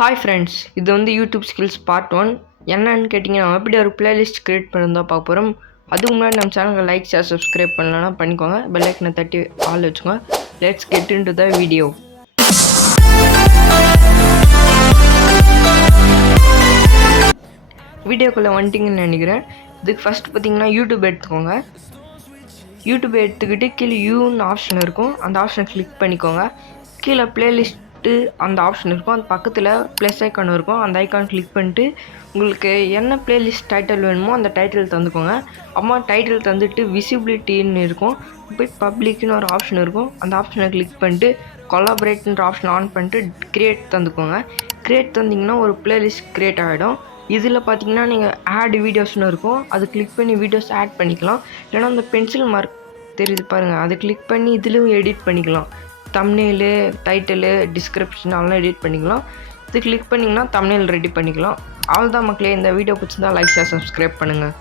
Hi friends, இது வந்து YouTube skills part 1. என்னன்னு கேட்டிங்கன்னா, நம்ம எப்படி ஒரு பிளேலிஸ்ட் க்ரியேட் பண்ணியிருந்தா பார்க்க போகிறோம். அதுக்கு முன்னாடி நம்ம சேனலுக்கு லைக் ஷேர் சப்ஸ்கிரைப் பண்ணலன்னா பண்ணிக்கோங்க. பெல் ஐக்கனை தட்டி ஆல் வச்சுக்கோங்க. Let's get into the video. வீடியோக்குள்ளே வந்துட்டிங்கன்னு நினைக்கிறேன். இதுக்கு ஃபஸ்ட் பார்த்தீங்கன்னா யூடியூப் எடுத்துக்கோங்க. யூடியூப் எடுத்துக்கிட்டு கீழே யூன்னு ஆப்ஷன் இருக்கும், அந்த ஆப்ஷனை கிளிக் பண்ணிக்கோங்க. கீழே பிளேலிஸ்ட்டு அந்த ஆப்ஷன் இருக்கும், அந்த பக்கத்தில் ப்ளஸ் ஐக்கான் இருக்கும், அந்த ஐக்கான் கிளிக் பண்ணிட்டு உங்களுக்கு என்ன பிளேலிஸ்ட் டைட்டில் வேணுமோ அந்த டைட்டில் தந்துக்கோங்க. அம்மா டைட்டில் தந்துட்டு விசிபிலிட்டின்னு இருக்கும், போய் பப்ளிக்னு ஒரு ஆப்ஷன் இருக்கும், அந்த ஆப்ஷனை கிளிக் பண்ணிட்டு கொலாபரேட்ன்ற ஆப்ஷன் ஆன் பண்ணிட்டு கிரியேட் தந்துக்கோங்க. கிரியேட் தந்திங்கன்னா ஒரு பிளேலிஸ்ட் க்ரியேட் ஆகிடும். இதில் பார்த்தீங்கன்னா நீங்கள் ஆட் வீடியோஸ்னு இருக்கும், அது கிளிக் பண்ணி வீடியோஸ் ஆட் பண்ணிக்கலாம். இல்லைனா அந்த பென்சில் மார்க் தெரியுது பாருங்கள், அதை கிளிக் பண்ணி இதிலும் எடிட் பண்ணிக்கலாம். தம்ப்நெயிலு, டைட்டிலு, டிஸ்கிரிப்ஷன் அதெல்லாம் எடிட் பண்ணிக்கலாம். இது கிளிக் பண்ணிங்கன்னா தம்ப்நெயில் ரெடி பண்ணிக்கலாம். அவ்வளோதான் மக்களே. இந்த வீடியோ பிடிச்சிருந்தா லைக் ஷேர் சப்ஸ்கிரைப் பண்ணுங்கள்.